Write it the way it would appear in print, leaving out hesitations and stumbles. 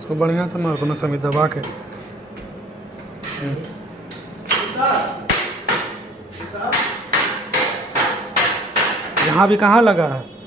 इसको बढ़िया से मार दो समी दबा के। यहाँ भी कहाँ लगा है?